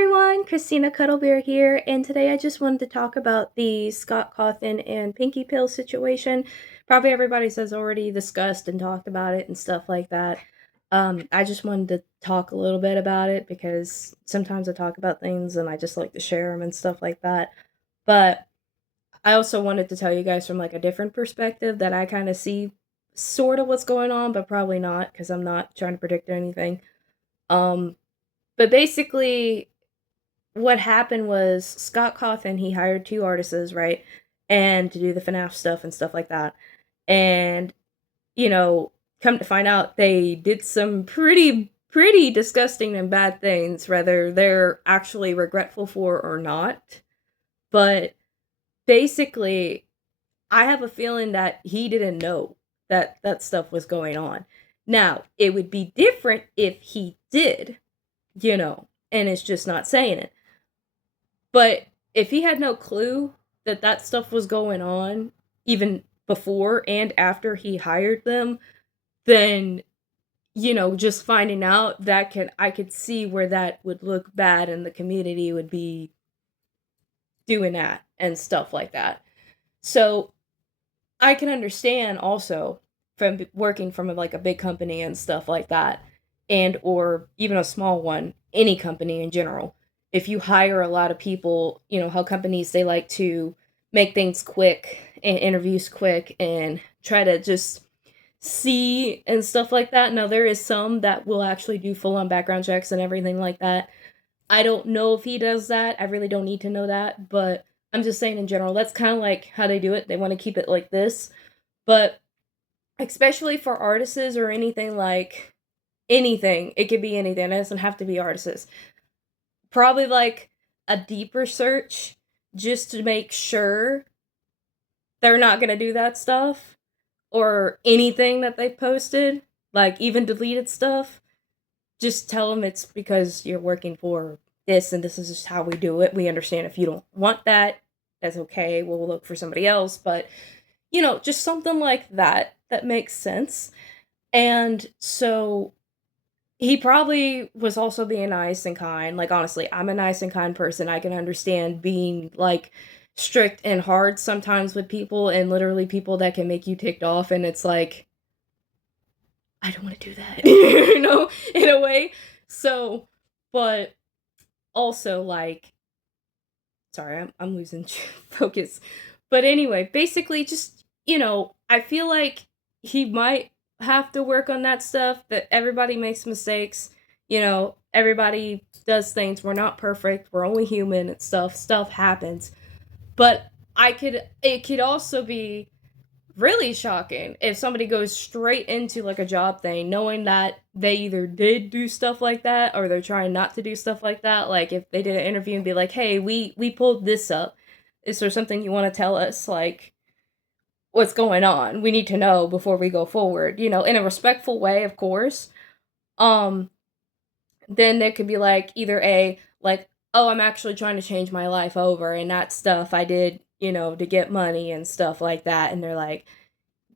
everyone, Christina Cuddle here, and today I just wanted to talk about the Scott Cawthon and Pinky Pills situation. Probably everybody has already discussed and talked about it and stuff like that. I just wanted to talk a little bit about it because sometimes I talk about things and I just like to share them and stuff like that. But I also wanted to tell you guys from like a different perspective that I kind of see sort of what's going on, but probably not because I'm not trying to predict anything. Um, but basically, what happened was Scott Cawthon, he hired two artists, right? And to do the FNAF stuff and stuff like that. And, you know, come to find out they did some pretty disgusting and bad things, whether they're actually regretful for or not. But basically, I have a feeling that he didn't know that that stuff was going on. Now, it would be different if he did, and it's just not saying it. But if he had no clue that that stuff was going on, even before and after he hired them, then, just finding out that I could see where that would look bad and the community would be doing that and stuff like that. So I can understand also from working from like a big company and stuff like that, and or even a small one, any company in general. If you hire a lot of people, how companies they like to make things quick and interviews quick and try to just see and stuff like that. Now there is some that will actually do full on background checks and everything like that. I don't know if he does that. I really don't need to know that, but I'm just saying in general, that's kind of like how they do it. They want to keep it like this. But especially for artists or anything like anything, it could be anything. It doesn't have to be artists. Probably like a deeper search just to make sure they're not going to do that stuff or anything that they posted, like even deleted stuff. Just tell them it's because you're working for this and this is just how we do it. We understand if you don't want that, that's okay. We'll look for somebody else. But, just something like that that makes sense. And so he probably was also being nice and kind. Like, honestly, I'm a nice and kind person. I can understand being like strict and hard sometimes with people and literally people that can make you ticked off. And it's like, I don't want to do that, in a way. So, but also like, sorry, I'm losing focus. But anyway, basically, just I feel like he might have to work on that stuff. That everybody makes mistakes. Everybody does things. We're not perfect. We're only human and stuff. Stuff happens. But it could also be really shocking if somebody goes straight into like a job thing knowing that they either did do stuff like that or they're trying not to do stuff like that. Like if they did an interview and be like, hey, we pulled this up, is there something you want to tell us, like what's going on? We need to know before we go forward, in a respectful way, of course. um then there could be like either a like, oh, I'm actually trying to change my life over and that stuff I did, to get money and stuff like that, and they're like,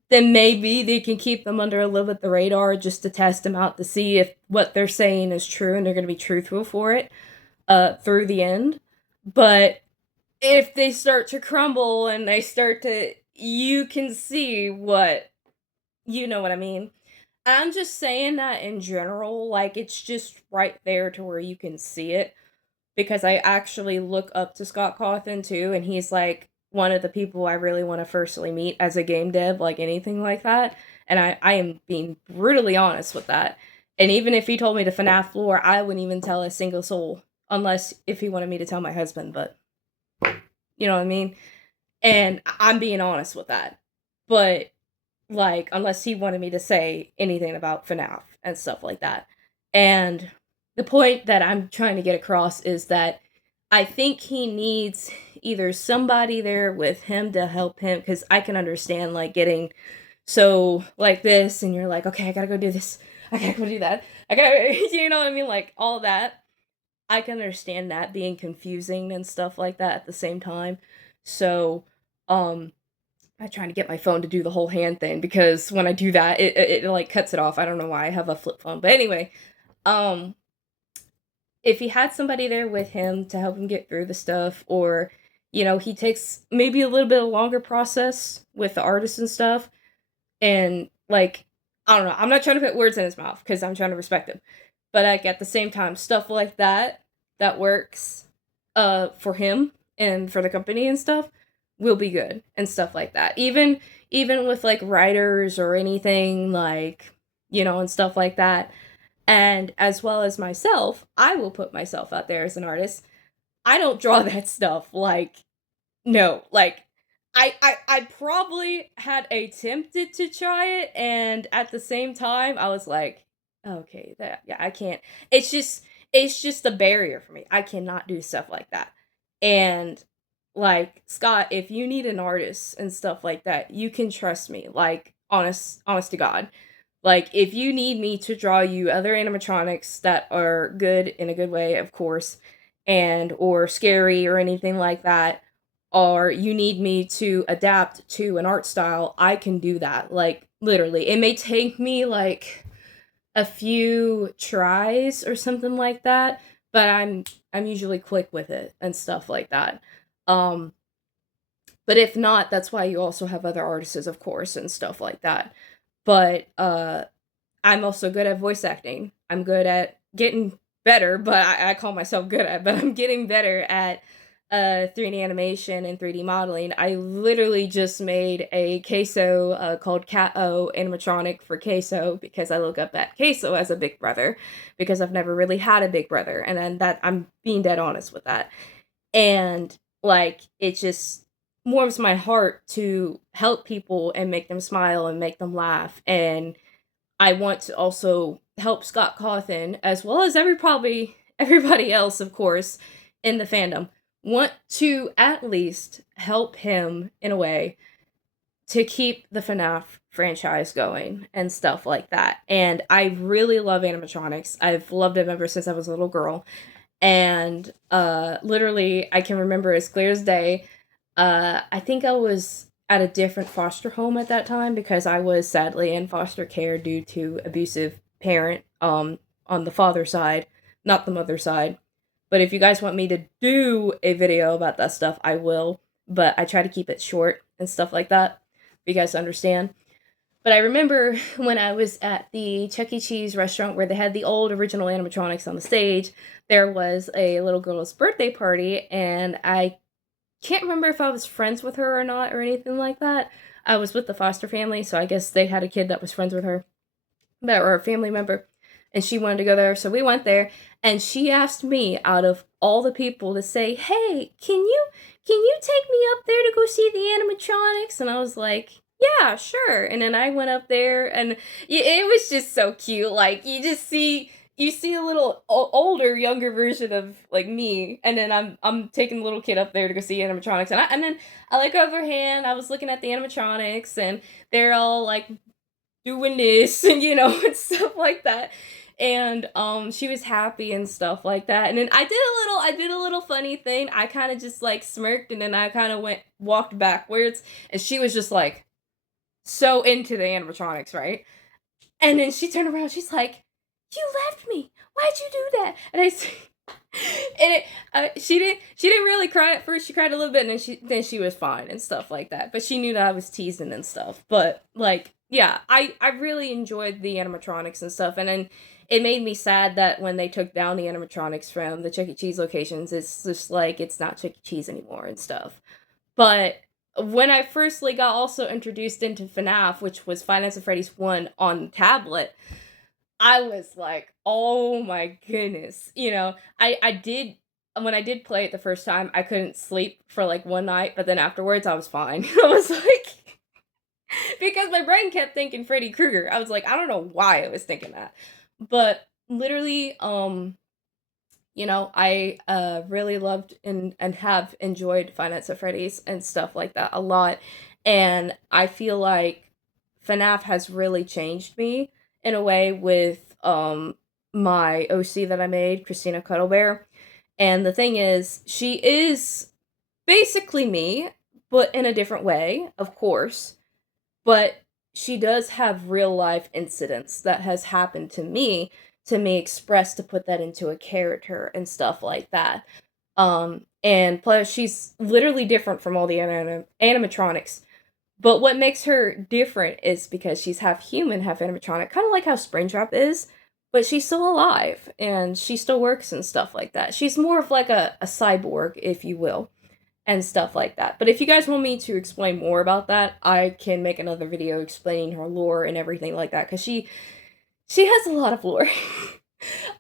then maybe they can keep them under a little bit the radar just to test them out to see if what they're saying is true and they're going to be truthful for it through the end. But if they start to crumble and they start to, you can see what, you know what I mean. I'm just saying that in general, like it's just right there to where you can see it, because I actually look up to Scott Cawthon too, and he's like one of the people I really want to firstly meet as a game dev, like anything like that. And I am being brutally honest with that. And even if he told me the FNAF lore, I wouldn't even tell a single soul, unless if he wanted me to tell my husband, but you know what I mean? And I'm being honest with that. But like, unless he wanted me to say anything about FNAF and stuff like that. And the point that I'm trying to get across is that I think he needs either somebody there with him to help him, because I can understand like getting so like this and you're like, okay, I gotta go do this, I gotta go do that, I gotta, you know what I mean, like all that. I can understand that being confusing and stuff like that at the same time. So I'm trying to get my phone to do the whole hand thing, because when I do that, it like cuts it off. I don't know why I have a flip phone, but anyway, um if he had somebody there with him to help him get through the stuff, or, you know, he takes maybe a little bit longer process with the artist and stuff, and, like, I don't know, I'm not trying to put words in his mouth because I'm trying to respect him, but, like, at the same time, stuff like that, that works, for him and for the company and stuff, will be good, and stuff like that. Even with, like, writers or anything, like, you know, and stuff like that, and as well as myself, I will put myself out there as an artist. I don't draw that stuff, like, no, like, I probably had attempted to try it, and at the same time, I was like, "Okay, that yeah, I can't." It's just a barrier for me. I cannot do stuff like that. And, like, Scott, if you need an artist and stuff like that, you can trust me, like, honest to God. Like, if you need me to draw you other animatronics that are good in a good way, of course, and or scary or anything like that, or you need me to adapt to an art style, I can do that. Like, literally. It may take me like a few tries or something like that, but I'm usually quick with it and stuff like that. Um but if not, that's why you also have other artists, of course, and stuff like that. But I'm also good at voice acting. I'm good at getting better, but I call myself good at, but I'm getting better at 3D animation and 3D modeling. I literally just made a queso called Cat-O animatronic for queso because I look up at queso as a big brother because I've never really had a big brother, and then that I'm being dead honest with that. And like it just warms my heart to help people and make them smile and make them laugh, and I want to also help Scott Cawthon, as well as everybody else, of course, in the fandom. Want to at least help him in a way to keep the FNAF franchise going and stuff like that. And I really love animatronics. I've loved them ever since I was a little girl. And literally I can remember as clear as day. I think I was at a different foster home at that time because I was sadly in foster care due to abusive parent on the father side, not the mother side. But if you guys want me to do a video about that stuff, I will. But I try to keep it short and stuff like that, for you guys to understand. But I remember when I was at the Chuck E. Cheese restaurant where they had the old original animatronics on the stage, there was a little girl's birthday party, and I can't remember if I was friends with her or not or anything like that. I was with the foster family, so I guess they had a kid that was friends with her, or a family member, and she wanted to go there, so we went there, and she asked me out of all the people to say, "Hey, can you take me up there to go see the animatronics?" And I was like, "Yeah, sure." And then I went up there, and it was just so cute. Like you see a little older, younger version of like me, and then I'm taking the little kid up there to go see animatronics, and then I like over her hand. I was looking at the animatronics, and they're all like doing this and and stuff like that, and she was happy and stuff like that, and then I did a little funny thing. I kind of just like smirked, and then I kind of walked backwards, and she was just like so into the animatronics, right? And then she turned around, she's like, "You left me. Why'd you do that?" And and she didn't really cry at first. She cried a little bit, and then she was fine and stuff like that. But she knew that I was teasing and stuff. But like, yeah, I really enjoyed the animatronics and stuff. And then it made me sad that when they took down the animatronics from the Chuck E. Cheese locations, it's just like it's not Chuck E. Cheese anymore and stuff. But when I firstly got also introduced into FNAF, which was Five Nights at Freddy's 1 on tablet, I was like, "Oh my goodness." I did when I did play it the first time, I couldn't sleep for like one night, but then afterwards I was fine. I was like because my brain kept thinking Freddy Krueger. I was like, I don't know why I was thinking that. But literally I really loved and have enjoyed Five Nights at Freddy's and stuff like that a lot. And I feel like FNAF has really changed me in a way with my OC that I made, Christina Cuddle. And the thing is, she is basically me, but in a different way, of course. But she does have real life incidents that has happened to me to me expressed to put that into a character and stuff like that. And plus she's literally different from all the animatronics. But what makes her different is because she's half human, half animatronic, kind of like how Springtrap is, but she's still alive and she still works and stuff like that. She's more of like a cyborg, if you will, and stuff like that. But if you guys want me to explain more about that, I can make another video explaining her lore and everything like that, because she has a lot of lore.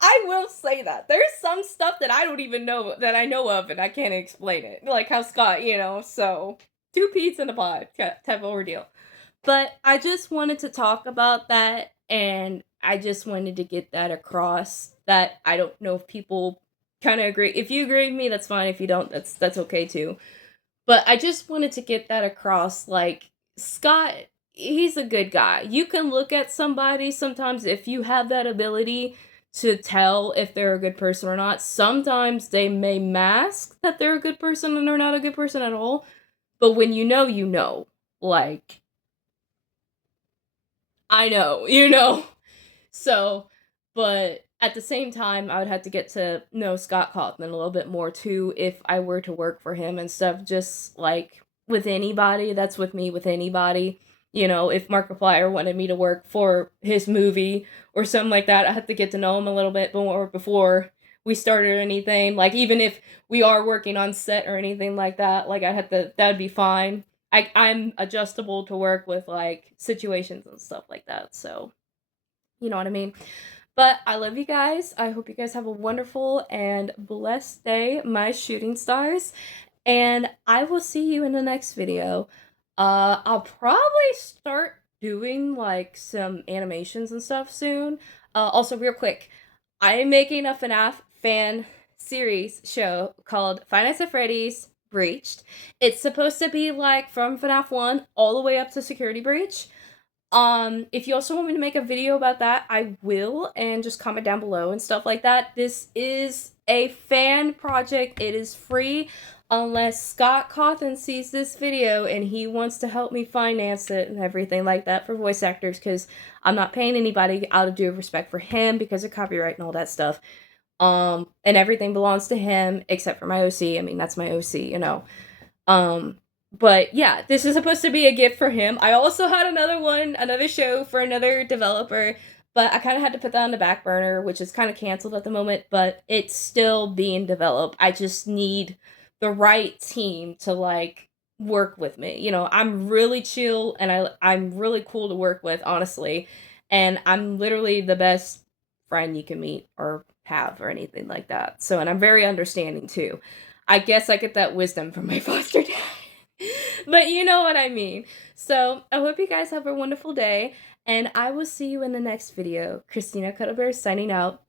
I will say that. There's some stuff that I don't even know that I know of and I can't explain it. Like how Scott, so two peas in a pod type of ordeal. But I just wanted to talk about that, and I just wanted to get that across, that I don't know if people kind of agree. If you agree with me, that's fine. If you don't, that's okay too. But I just wanted to get that across. Like, Scott, he's a good guy. You can look at somebody sometimes, if you have that ability to tell if they're a good person or not. Sometimes they may mask that they're a good person and they're not a good person at all. But when you know, you know. Like, I know, So, but at the same time, I would have to get to know Scott Cawthon a little bit more too if I were to work for him and stuff. Just like with anybody, that's with me with anybody. If Markiplier wanted me to work for his movie or something like that, I have to get to know him a little bit more before we started anything. Like, even if we are working on set or anything like that, like, that'd be fine. I'm adjustable to work with, like, situations and stuff like that, so, you know what I mean? But I love you guys. I hope you guys have a wonderful and blessed day, my shooting stars, and I will see you in the next video. I'll probably start doing, like, some animations and stuff soon. Also, real quick, I'm making a FNAF fan series show called Five Nights at Freddy's Breached. It's supposed to be, like, from FNAF 1 all the way up to Security Breach. If you also want me to make a video about that, I will, and just comment down below and stuff like that. This is a fan project. It is free unless Scott Cawthon sees this video and he wants to help me finance it and everything like that for voice actors, because I'm not paying anybody out of due respect for him because of copyright and all that stuff. And everything belongs to him except for my OC. I mean, that's my OC. But yeah, this is supposed to be a gift for him. I also had another show for another developer, but I kind of had to put that on the back burner, which is kind of canceled at the moment, but it's still being developed. I just need the right team to, like, work with me. I'm really chill and I'm really cool to work with, honestly. And I'm literally the best friend you can meet or have or anything like that. So, and I'm very understanding too. I guess I get that wisdom from my foster dad. But you know what I mean. So, I hope you guys have a wonderful day, and I will see you in the next video. Christina Cuddle signing out.